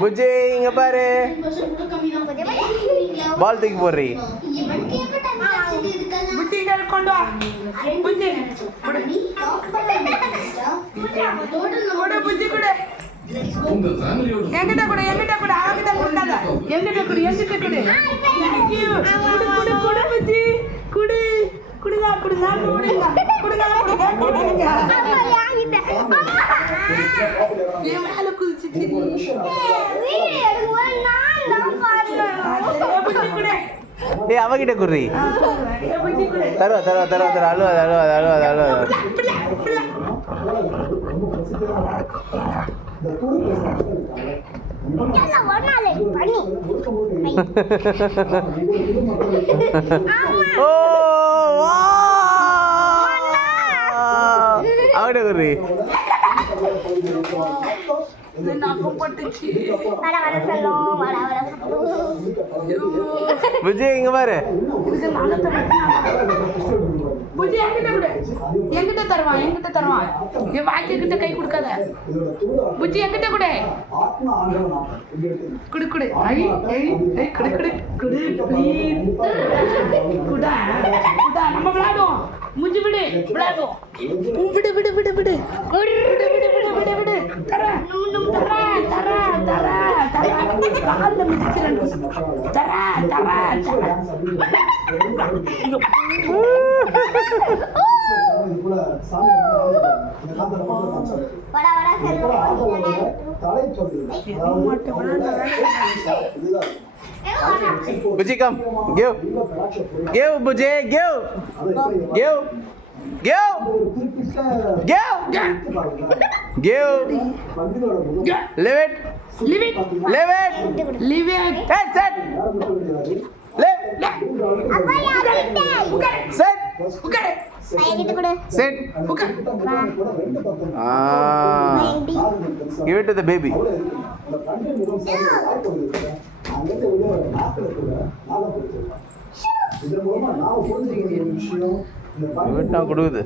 புஜ்ஜி இங்க பாரு. பால் தூக்கி போடுறி. புஜ்ஜி இங்க கொண்டு வா. புஜ்ஜி கொடு. புஜ்ஜி கொடு. என்கிட்ட கொடு, என்கிட்ட கொடு, அவகிட்ட கொடுக்காத. என்கிட்ட கொடு, என்கிட்ட கொடு. Thank you. கொடு கொடு கொடு புஜ்ஜி. கொடு. குடுங்க குடுங்க குடுங்க குடுங்க குடுங்க. ஏன் மேல குதிச்சிட்டு நீ? வீடியோ எடுக்கும்போது நான் பாருங்க. புஜ்ஜி கொடு. ஏய் அவகிட்ட குடுறி. தருவா தருவா தருவா தருவா. அழுவா அழுவா அழுவா அழுவா. அவகிட்ட குடுறி. புஜ்ஜி இங்க பாரு. புஜ்ஜி என்கிட்ட கொடு. என்கிட்ட தருவான், என்கிட்ட தருவான். என் வாய்க்கு கிட்ட கை கொடுக்காத. புஜ்ஜி என்கிட்ட கொடு. குடு குடு. ஐ ஐ ஐ குடு குடு குடு ப்ளீஸ். குடா குடா நம்ம விளையாடுவோம். முஞ்சி விடு விளையாடுவோம். விடு விடு விடு விடு விடு விடு விடு விடு விடு. தரா தரா தரா தரா தரா. கால்ல மிதிச்சிரணும். தரா தரா தரா. Buji come, give, give Buji, give, give, give, give, give, leave it, Leave it. leave it, Leave it. hey set, leave, set, set, give it to the baby. Give it now, கொடுக்குது.